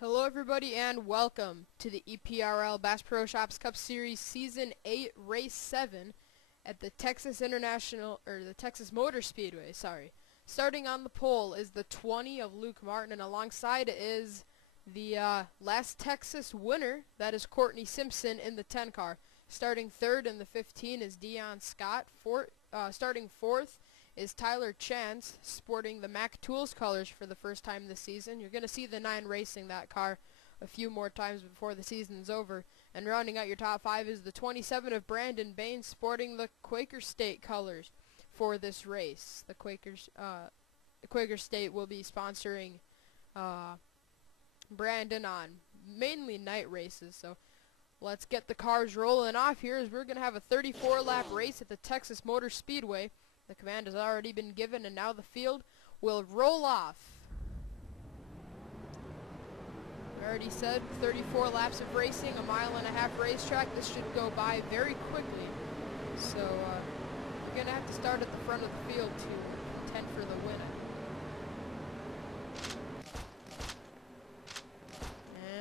Hello everybody and welcome to the EPRL Bass Pro Shops Cup Series Season 8 Race 7 at the Texas Motor Speedway, Starting on the pole is the 20 of Luke Martin, and alongside is the last Texas winner, that is Courtney Simpson in the 10 car. Starting third in the 15 is Deon Scott. Starting fourth is Tyler Chance, sporting the Mac Tools colors for the first time this season. You're going to see the 9 racing that car a few more times before the season's over. And rounding out your top 5 is the 27 of Brandon Bain, sporting the Quaker State colors for this race. The Quaker State will be sponsoring Brandon on mainly night races. So let's get the cars rolling off here, as we're going to have a 34-lap race at the Texas Motor Speedway. The command has already been given, and now the field will roll off. I already said 34 laps of racing, a mile-and-a-half racetrack. This should go by very quickly. So we're going to have to start at the front of the field to contend for the win.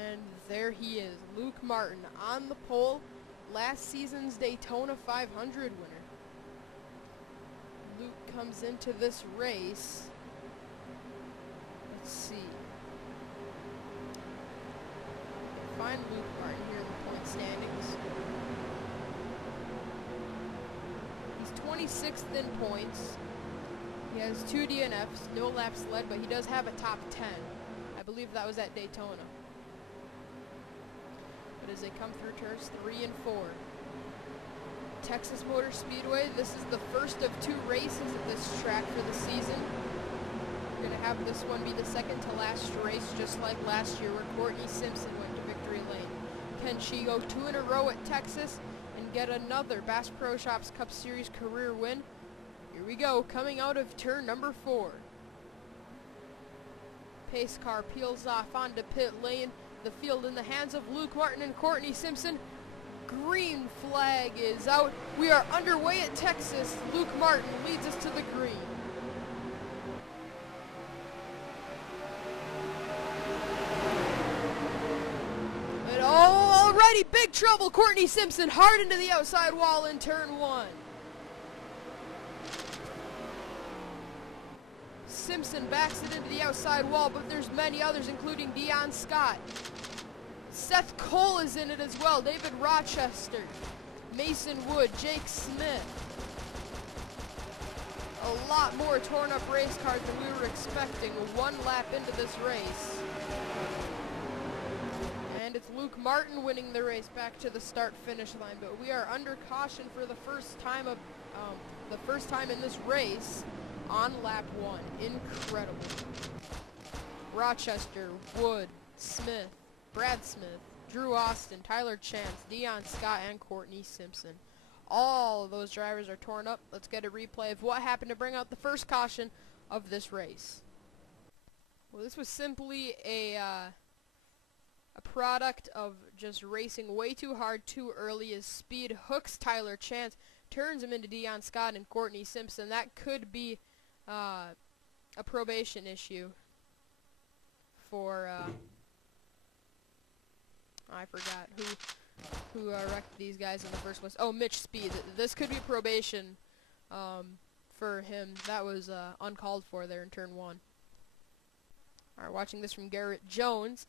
And there he is, Luke Martin on the pole, last season's Daytona 500 winner. Luke comes into this race. Let's see. Find Luke Martin here in the point standings. He's 26th in points. He has 2 DNFs, no laps led, but he does have a top 10. I believe that was at Daytona. But as they come through turns 3 and 4. Texas Motor Speedway, this is the first of 2 races at this track for the season. We're going to have this one be the second to last race, just like last year where Courtney Simpson went to victory lane. Can she go 2 in a row at Texas and get another Bass Pro Shops Cup Series career win? Here we go, coming out of turn number 4. Pace car peels off onto pit lane. The field in the hands of Luke Martin and Courtney Simpson. Green flag is out. We are underway at Texas. Luke Martin leads us to the green. And already big trouble. Courtney Simpson hard into the outside wall in turn 1. Simpson backs it into the outside wall, but there's many others, including Deon Scott. Seth Cole is in it as well. David Rochester, Mason Wood, Jake Smith. A lot more torn up race cars than we were expecting 1 lap into this race. And it's Luke Martin winning the race back to the start finish line, but we are under caution for the first time in this race on lap 1. Incredible. Rochester, Wood, Smith, Brad Smith, Drew Austin, Tyler Chance, Deon Scott, and Courtney Simpson. All of those drivers are torn up. Let's get a replay of what happened to bring out the first caution of this race. Well, this was simply a product of just racing way too hard too early. His speed hooks Tyler Chance, turns him into Deon Scott and Courtney Simpson. That could be a probation issue for I forgot who wrecked these guys in the first place. Oh, Mitch Speed. This could be probation for him. That was uncalled for there in turn 1. Alright, watching this from Garrett Jones.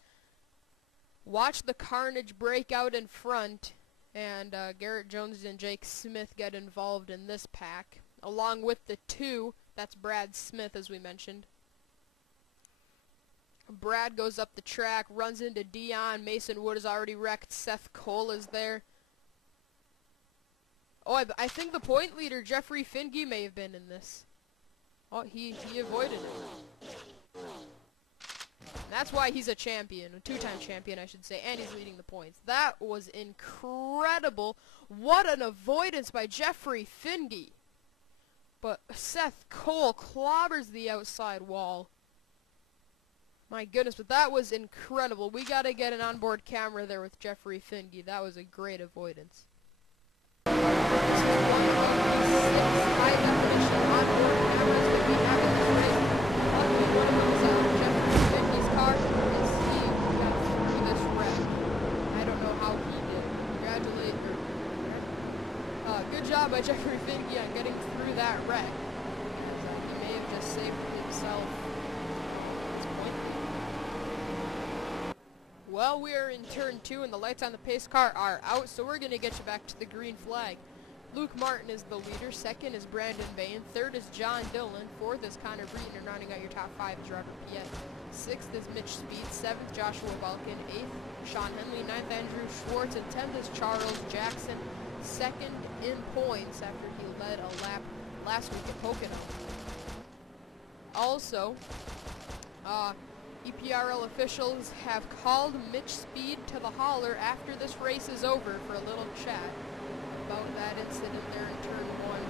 Watch the carnage break out in front, and Garrett Jones and Jake Smith get involved in this pack, along with the 2. That's Brad Smith, as we mentioned. Brad goes up the track, runs into Deon. Mason Wood is already wrecked. Seth Cole is there. Oh, I think the point leader, Jeffrey Finge, may have been in this. Oh, he avoided it. And that's why he's a champion, a 2-time champion, I should say, and he's leading the points. That was incredible. What an avoidance by Jeffrey Finge. But Seth Cole clobbers the outside wall. My goodness, but that was incredible. We got to get an onboard camera there with Jeffrey Finge. That was a great avoidance. This is one of the 6 high-definition onboard cameras that we have in this race. Luckily, one of them is Jeffrey Finge's car. You can see we got job by Jeffrey Finke on getting through that wreck. He may have just saved himself. Well, we are in turn 2 and the lights on the pace car are out, so we're going to get you back to the green flag. Luke Martin is the leader, second is Brandon Bain, third is John Dillon, fourth is Connor Breton, and rounding out your top 5 is Robert Piet. Sixth is Mitch Speed, seventh Joshua Balkin, eighth Sean Henley, ninth Andrew Schwartz, and 10th is Charles Jackson, second in points after he led a lap last week at Pocono. Also, EPRL officials have called Mitch Speed to the hauler after this race is over for a little chat about that incident there in turn 1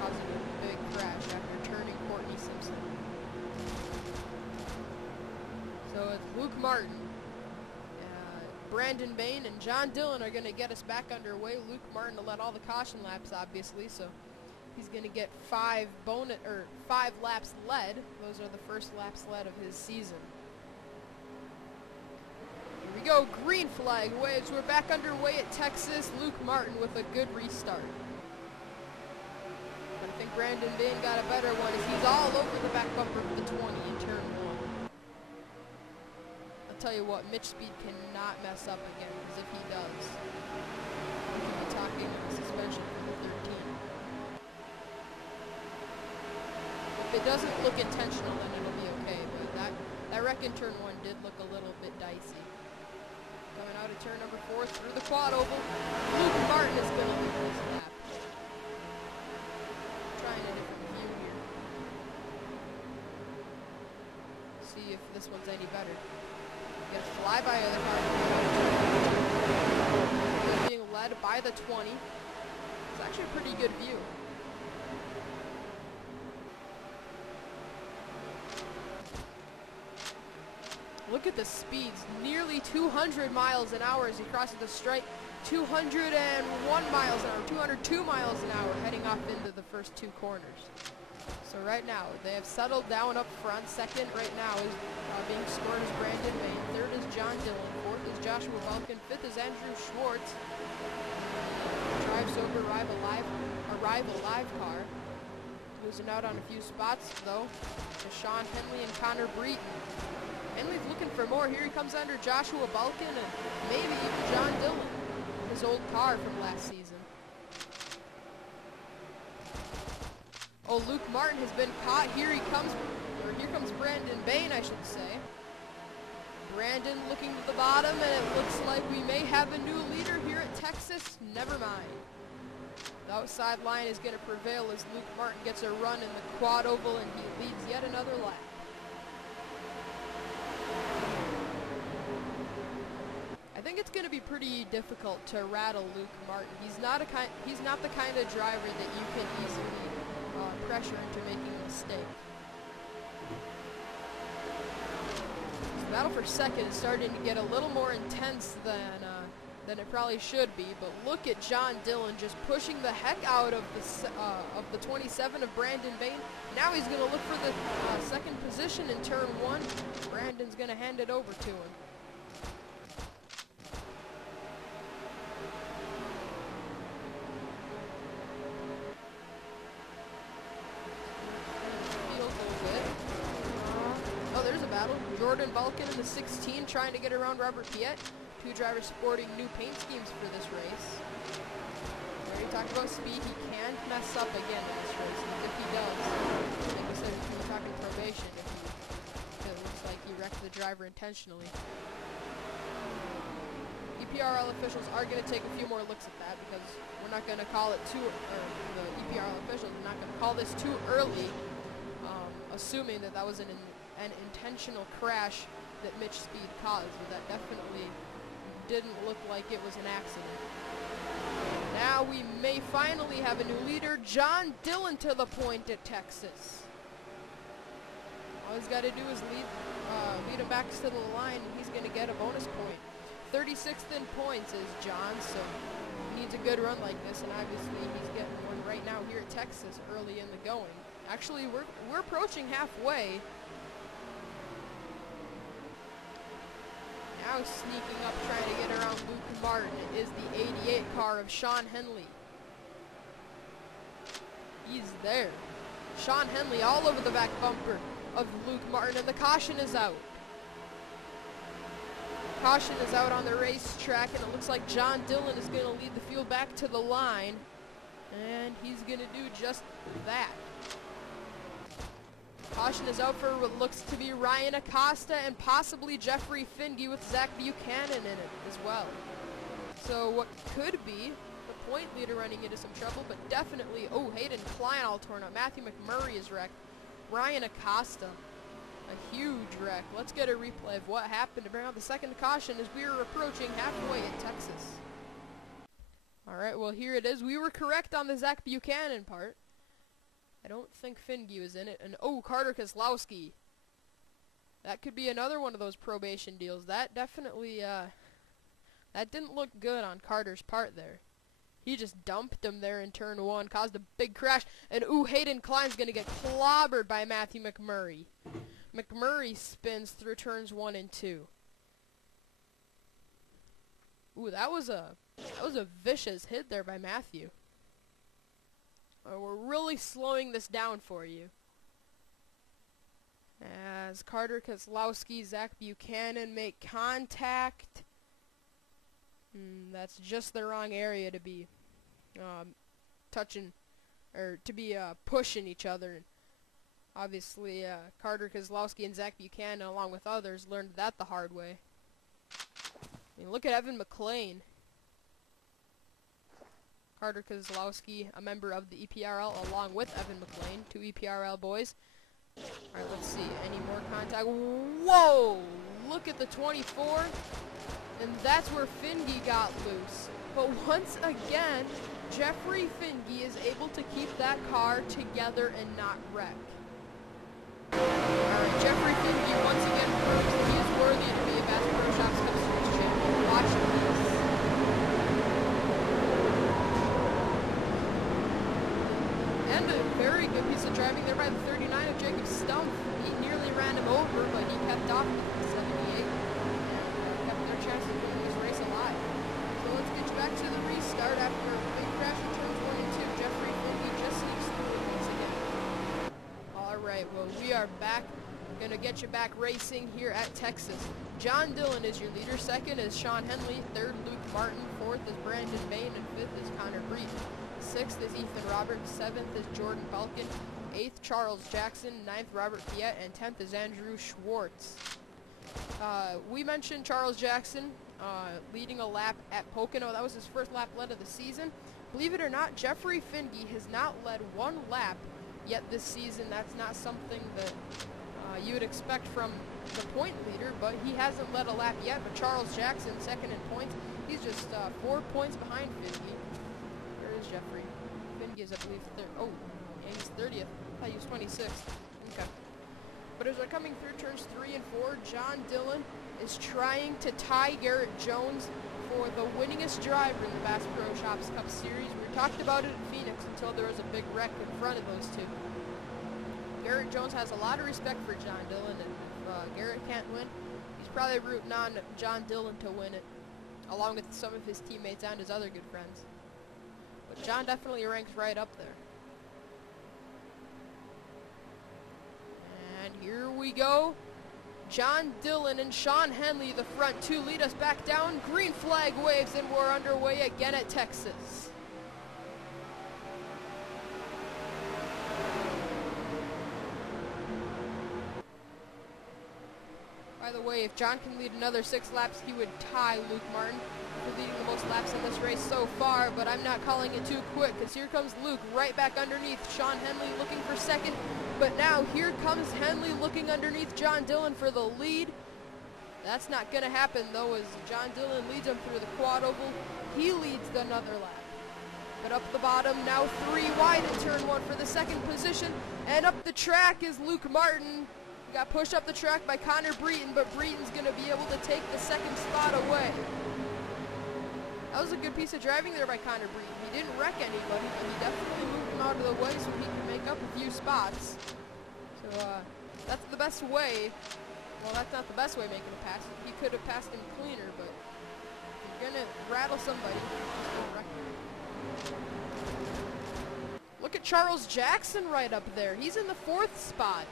causing a big crash after turning Courtney Simpson. So it's Luke Martin, Brandon Bain, and John Dillon are going to get us back underway. Luke Martin to let all the caution laps, obviously, so he's going to get 5 laps led. Those are the first laps led of his season. Here we go, green flag waves. We're back underway at Texas. Luke Martin with a good restart. But I think Brandon Bain got a better one as he's all over the back bumper of the 20 in turn 1. I'll tell you what, Mitch Speed cannot mess up again, because if he does, we could be talking suspension for the 13. If it doesn't look intentional, then it'll be okay, but that wreck in turn 1 did look a little bit dicey. Coming out of turn number 4 through the quad oval, Luke Martin is going to lead this lap. Trying a different view here. See if this one's any better. Get a flyby of the car. They're being led by the 20. It's actually a pretty good view. Look at the speeds, nearly 200 miles an hour as he crosses the stripe, 201 miles an hour, 202 miles an hour heading off into the first 2 corners. So right now, they have settled down up front. Second right now is being scored as Brandon Bain. Third is John Dillon. Fourth is Joshua Balkin. Fifth is Andrew Schwartz. Drives over arrival live car. Losing out on a few spots though to Sean Henley and Connor Breton. Henley's looking for more. Here he comes under Joshua Balkin and maybe even John Dillon, his old car from last season. Oh, Luke Martin has been caught. Here comes Brandon Bain, I should say. Brandon looking to the bottom, and it looks like we may have a new leader here at Texas. Never mind. The outside line is going to prevail as Luke Martin gets a run in the quad oval, and he leads yet another lap. I think it's going to be pretty difficult to rattle Luke Martin. He's not the kind of driver that you can easily pressure into making a mistake. The battle for second is starting to get a little more intense than it probably should be. But look at John Dillon just pushing the heck out of the 27 of Brandon Bain. Now he's going to look for the second position in turn 1. Brandon's going to hand it over to him. Jordan Balkin in the 16 trying to get around Robert Piet. 2 drivers sporting new paint schemes for this race. We already talked about speed. He can mess up again in this race. And if he does, like I said, we're talking probation if it looks like he wrecked the driver intentionally. EPRL officials are going to take a few more looks at that because we're not going to call it the EPRL officials are not going to call this too early, assuming that was an intentional crash that Mitch Speed caused. That definitely didn't look like it was an accident. Now we may finally have a new leader, John Dillon to the point at Texas. All he's got to do is lead him back to the line, and he's going to get a bonus point. 36th in points is John, so he needs a good run like this, and obviously he's getting one right now here at Texas early in the going. Actually, we're approaching halfway. Now sneaking up, trying to get around Luke Martin is the 88 car of Sean Henley. He's there. Sean Henley all over the back bumper of Luke Martin, and the caution is out. Caution is out on the racetrack, and it looks like John Dillon is going to lead the field back to the line, and he's going to do just that. Caution is out for what looks to be Ryan Acosta and possibly Jeffrey Finge with Zach Buchanan in it as well. So what could be the point leader running into some trouble, but definitely, oh, Hayden Klein all torn up. Matthew McMurray is wrecked. Ryan Acosta, a huge wreck. Let's get a replay of what happened to bring out the second caution as we are approaching halfway in Texas. All right, well, here it is. We were correct on the Zach Buchanan part. I don't think Finge was in it. And, oh, Carter Keselowski. That could be another one of those probation deals. That definitely, that didn't look good on Carter's part there. He just dumped him there in turn one, caused a big crash. And, ooh, Hayden Klein's going to get clobbered by Matthew McMurray. McMurray spins through turns 1 and 2. Ooh, that was a vicious hit there by Matthew. We're really slowing this down for you. As Carter Keselowski, Zach Buchanan make contact. That's just the wrong area to be touching, or to be pushing each other. Obviously, Carter Keselowski and Zach Buchanan, along with others, learned that the hard way. I mean, look at Evan McLean. Carter Keselowski, a member of the EPRL, along with Evan McLean, 2 EPRL boys. Alright, let's see. Any more contact? Whoa! Look at the 24. And that's where Finge got loose. But once again, Jeffrey Finge is able to keep that car together and not wreck. Alright, Jeffrey Finge once again proves that he is worthy to be a Bass Pro Shops Cup Series champion. Watch this. And a very good piece of driving there by the 39 of Jacob Stumpf. He nearly ran him over, but he kept off with the 78 and kept their chances of winning this race alive. So let's get you back to the restart after a big crash in turns 1 and 2. Jeffrey Finge just sneaks through it once again. Alright, well, we are back. Gonna get you back racing here at Texas. John Dillon is your leader. Second is Sean Henley. Third, Luke Martin. Fourth is Brandon Bain. And fifth is Connor Breeden. 6th is Ethan Roberts, 7th is Jordan Falcon, 8th Charles Jackson, 9th Robert Piet, and 10th is Andrew Schwartz. We mentioned Charles Jackson leading a lap at Pocono. That was his first lap led of the season. Believe it or not, Jeffrey Finge has not led one lap yet this season. That's not something that you would expect from the point leader, but he hasn't led a lap yet. But Charles Jackson, second in points, he's just 4 points behind Finge. Jeffrey Finge is, I believe, oh, yeah, he's 30th. I thought he was 26th. Okay. But as we're coming through turns 3 and 4, John Dillon is trying to tie Garrett Jones for the winningest driver in the Bass Pro Shops Cup Series. We talked about it in Phoenix until there was a big wreck in front of those two. Garrett Jones has a lot of respect for John Dillon, and if Garrett can't win, he's probably rooting on John Dillon to win it, along with some of his teammates and his other good friends. But John definitely ranks right up there. And here we go. John Dillon and Sean Henley, the front two, lead us back down. Green flag waves, and we're underway again at Texas. By the way, if John can lead another 6 laps, he would tie Luke Martin for leading the most laps in this race so far, but I'm not calling it too quick, because here comes Luke right back underneath Sean Henley looking for second, but now here comes Henley looking underneath John Dillon for the lead. That's not going to happen, though, as John Dillon leads him through the quad oval. He leads another lap. But up the bottom, now 3 wide in turn 1 for the second position, and up the track is Luke Martin. Got pushed up the track by Connor Breeden, but Breeden's going to be able to take the second spot away. That was a good piece of driving there by Connor Breeden. He didn't wreck anybody, but he definitely moved him out of the way so he could make up a few spots. So that's the best way. Well, that's not the best way of making a pass. He could have passed him cleaner, but if you're going to rattle somebody, just don't wreck them. look at Charles Jackson right up there. He's in the 4th spot.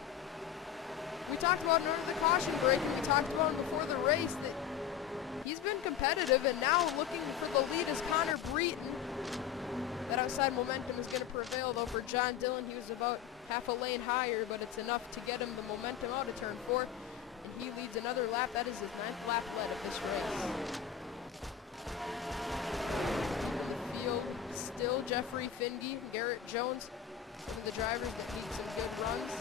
We talked about him under the caution break, and we talked about him before the race, that he's been competitive, and now looking for the lead is Connor Breton. That outside momentum is going to prevail, though, for John Dillon. He was about half a lane higher, but it's enough to get him the momentum out of turn 4. And he leads another lap. That is his 9th lap led of this race. In the field, still Jeffrey Finge, Garrett Jones, one of the drivers that need some good runs.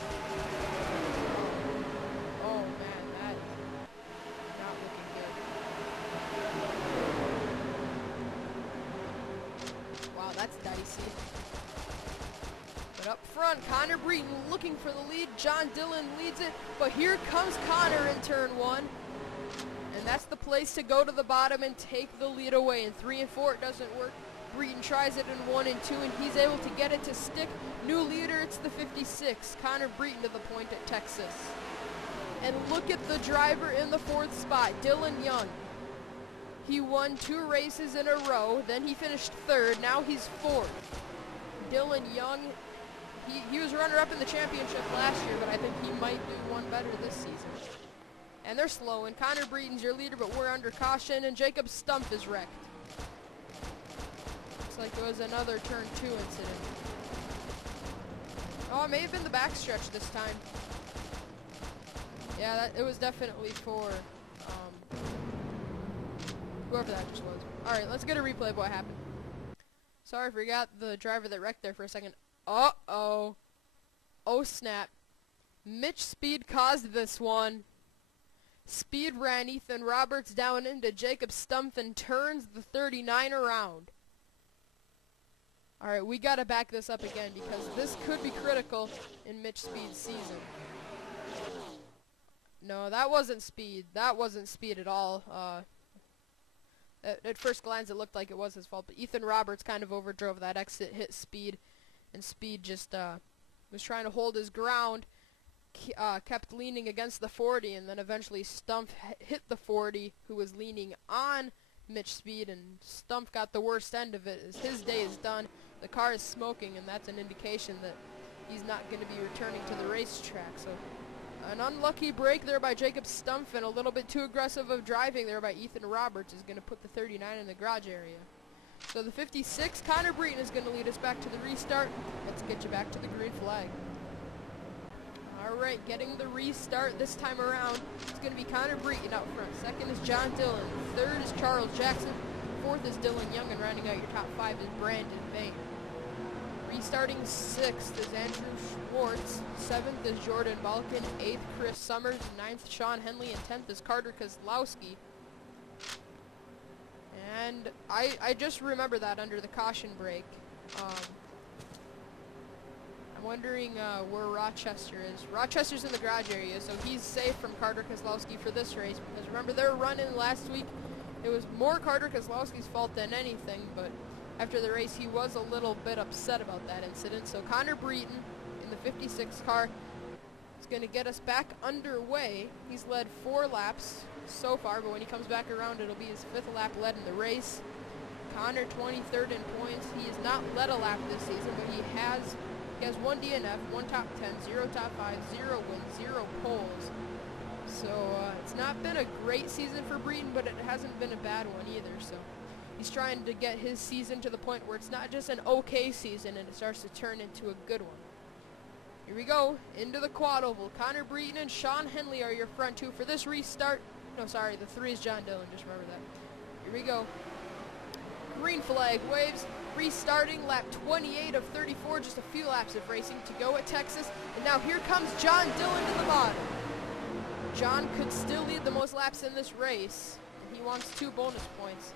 Oh man, that is not looking good. Wow, that's dicey. But up front, Connor Breton looking for the lead. John Dillon leads it, but here comes Connor in turn 1. And that's the place to go to the bottom and take the lead away. In 3 and 4, it doesn't work. Breton tries it in 1 and 2, and he's able to get it to stick. New leader, it's the 56. Connor Breton to the point at Texas. And look at the driver in the 4th spot, Dylan Young. He won 2 races in a row, then he finished 3rd, now he's 4th. Dylan Young, he was runner-up in the championship last year, but I think he might do one better this season. And they're slow, and Connor Breton's your leader, but we're under caution, and Jacob Stumpf is wrecked. Looks like it was another turn 2 incident. Oh, it may have been the backstretch this time. Yeah, it was definitely for whoever that just was. Alright, let's get a replay of what happened. Sorry, I forgot the driver that wrecked there for a second. Uh-oh. Oh, snap. Mitch Speed caused this one. Speed ran Ethan Roberts down into Jacob Stumpf and turns the 39 around. Alright, we gotta back this up again because this could be critical in Mitch Speed's season. No, that wasn't Speed. That wasn't Speed at all. At first glance, it looked like it was his fault, but Ethan Roberts kind of overdrove that exit, hit Speed, and Speed just was trying to hold his ground, kept leaning against the 40, and then eventually Stumpf hit the 40, who was leaning on Mitch Speed, and Stumpf got the worst end of it. As his day is done, the car is smoking, and that's an indication that he's not going to be returning to the racetrack. So an unlucky break there by Jacob Stumpf, and a little bit too aggressive of driving there by Ethan Roberts is going to put the 39 in the garage area. So the 56, Connor Breton, is going to lead us back to the restart. Let's get you back to the green flag. Alright, getting the restart this time around. It's going to be Connor Breton out front. Second is John Dillon. Third is Charles Jackson. Fourth is Dylan Young, and rounding out your top 5 is Brandon Bain. Restarting 6th is Andrew Schwartz. 7th is Jordan Balkin. 8th, Chris Summers. 9th, Sean Henley. And 10th is Carter Kozlowski. And I just remember that under the caution break. I'm wondering where Rochester is. Rochester's in the garage area, so he's safe from Carter Kozlowski for this race. Because remember, their run-in last week, it was more Carter Kozlowski's fault than anything, but after the race, he was a little bit upset about that incident. So Connor Breton in the 56 car is going to get us back underway. He's led 4 laps so far, but when he comes back around, it'll be his 5th lap led in the race. Connor 23rd in points. He has not led a lap this season, but he has 1 DNF, 1 top 10, 0 top 5, 0 wins, 0 poles. So it's not been a great season for Breton, but it hasn't been a bad one either. So he's trying to get his season to the point where it's not just an okay season and it starts to turn into a good one. Here we go, into the quad oval. Connor Breton and Sean Henley are your front 2 for this restart. No, sorry, the 3 is John Dillon, just remember that. Here we go. Green flag waves. Restarting lap 28 of 34, just a few laps of racing to go at Texas. And now here comes John Dillon to the bottom. John could still lead the most laps in this race, and he wants 2 bonus points.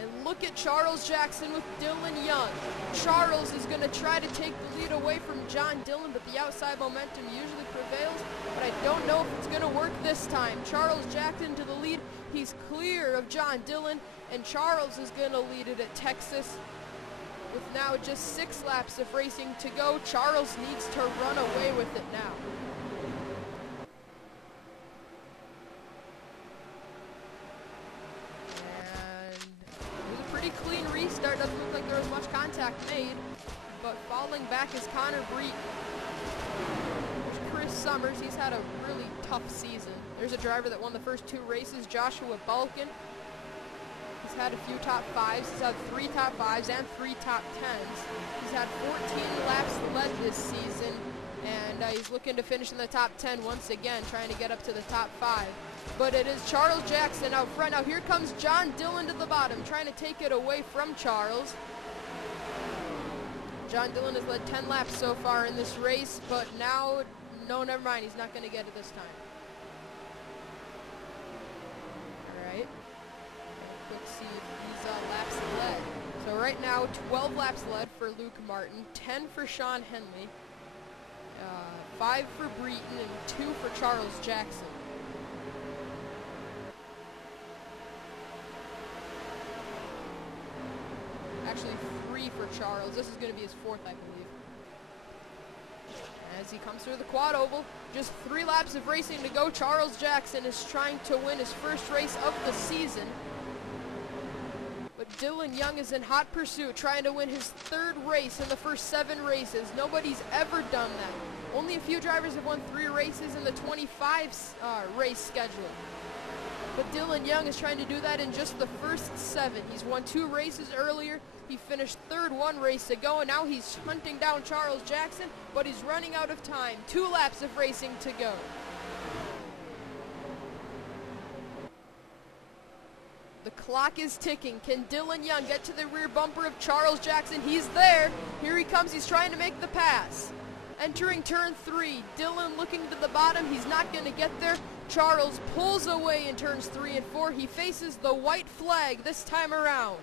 And look at Charles Jackson with Dylan Young. Charles is going to try to take the lead away from John Dillon, but the outside momentum usually prevails. But I don't know if it's going to work this time. Charles Jackson to the lead. He's clear of John Dillon, and Charles is going to lead it at Texas. With now just 6 laps of racing to go, Charles needs to run away with it now. And it was a pretty clean restart. Doesn't look like there was much contact made. but falling back is Connor Breeden. There's Chris Summers. He's had a really tough season. There's a driver that won the first 2 races, Joshua Balkin. He's had a few top 5s. He's had 3 top 5s and 3 top 10s. He's had 14 laps led this season, and he's looking to finish in the top 10 once again, trying to get up to the top 5. But it is Charles Jackson out front. Now here comes John Dillon to the bottom, trying to take it away from Charles. John Dillon has led 10 laps so far in this race, but now, no, never mind. He's not going to get it this time. All right. Quick see these laps led. So right now, 12 laps led for Luke Martin, 10 for Sean Henley, 5 for Breeden, and 2 for Charles Jackson. Actually 3 for Charles. This is going to be his 4th, I believe. As he comes through the quad oval, just 3 laps of racing to go. Charles Jackson is trying to win his first race of the season. But Dylan Young is in hot pursuit, trying to win his 3rd race in the first 7 races. Nobody's ever done that. Only a few drivers have won 3 races in the 25 race schedule. But Dylan Young is trying to do that in just the first 7. He's won 2 races earlier. He finished 3rd 1 race to go, and now he's hunting down Charles Jackson, but he's running out of time. 2 laps of racing to go. The clock is ticking. Can Dylan Young get to the rear bumper of Charles Jackson? He's there. Here he comes. He's trying to make the pass. Entering turn 3. Dylan looking to the bottom. He's not going to get there. Charles pulls away in turns 3 and 4. He faces the white flag this time around.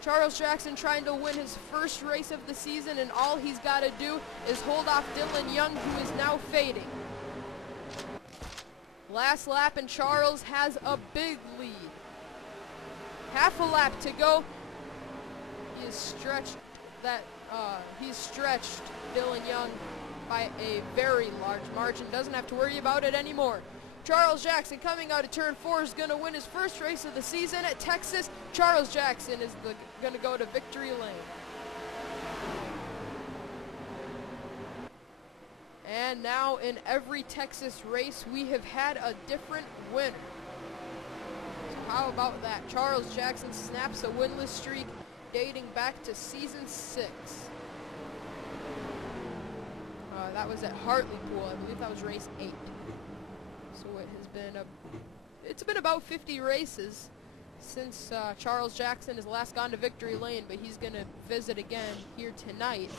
Charles Jackson trying to win his first race of the season, and all he's got to do is hold off Dylan Young, who is now fading. Last lap, and Charles has a big lead. Half a lap to go. He's stretched Dylan Young by a very large margin. Doesn't have to worry about it anymore. Charles Jackson coming out of turn 4 is going to win his first race of the season at Texas. Charles Jackson is going to go to victory lane. And now in every Texas race, we have had a different winner. So how about that? Charles Jackson snaps a winless streak dating back to season 6. That was at Hartlepool. I believe that was race 8. So it's been about 50 races since Charles Jackson has last gone to victory lane, but he's going to visit again here tonight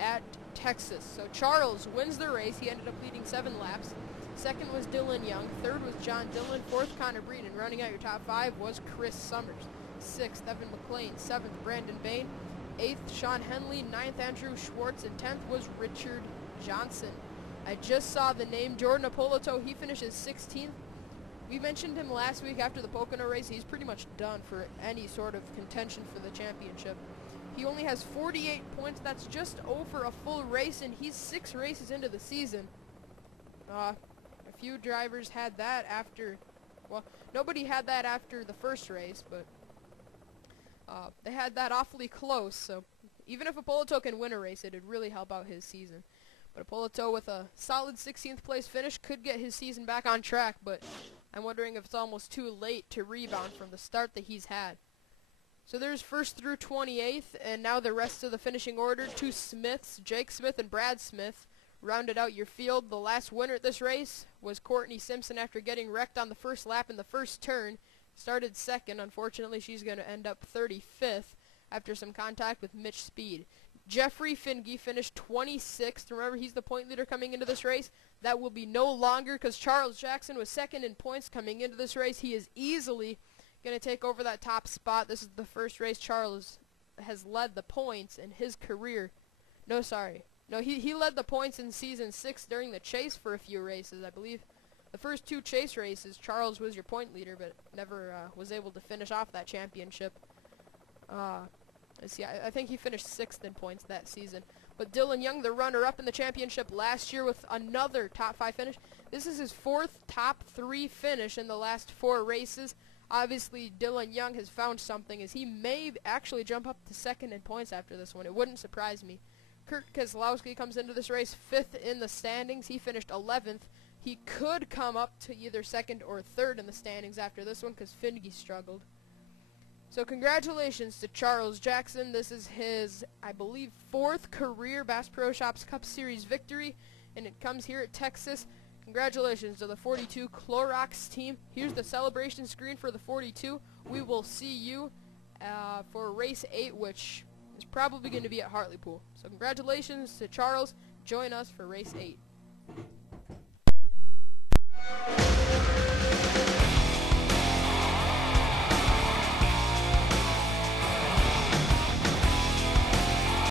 at Texas. So Charles wins the race. He ended up leading 7 laps. 2nd was Dylan Young. 3rd was John Dillon. 4th, Connor Breeden. Running out your top 5 was Chris Summers. 6th, Evan McLean. 7th, Brandon Bain. 8th, Sean Henley. 9th, Andrew Schwartz. And 10th was Richard Johnson. I just saw the name Jordan Apolito. He finishes 16th. We mentioned him last week after the Pocono race. He's pretty much done for any sort of contention for the championship. He only has 48 points. That's just over a full race, and he's 6 races into the season. A few drivers had that after, well, nobody had that after the first race, but they had that awfully close. So even if Apolito can win a race, it'd really help out his season. But Apolito with a solid 16th place finish could get his season back on track, but I'm wondering if it's almost too late to rebound from the start that he's had. So there's 1st through 28th, and now the rest of the finishing order. 2 Smiths, Jake Smith and Brad Smith, rounded out your field. The last winner at this race was Courtney Simpson after getting wrecked on the first lap in the first turn. Started 2nd. Unfortunately, she's going to end up 35th after some contact with Mitch Speed. Jeffrey Finge finished 26th. Remember, he's the point leader coming into this race. That will be no longer because Charles Jackson was 2nd in points coming into this race. He is easily going to take over that top spot. This is the first race Charles has led the points in his career. No, he led the points in season 6 during the chase for a few races. I believe the first 2 chase races, Charles was your point leader, but never was able to finish off that championship. Let's see, I think he finished 6th in points that season. But Dylan Young, the runner-up in the championship last year with another top 5 finish. This is his 4th top 3 finish in the last 4 races. Obviously, Dylan Young has found something, as he may actually jump up to second in points after this one. It wouldn't surprise me. Kurt Keselowski comes into this race 5th in the standings. He finished 11th. He could come up to either 2nd or 3rd in the standings after this one because Finge struggled. So congratulations to Charles Jackson. This is his, I believe, 4th career Bass Pro Shops Cup Series victory, and it comes here at Texas. Congratulations to the 42 Clorox team. Here's the celebration screen for the 42. We will see you for race 8, which is probably going to be at Hartlepool. So congratulations to Charles. Join us for race 8.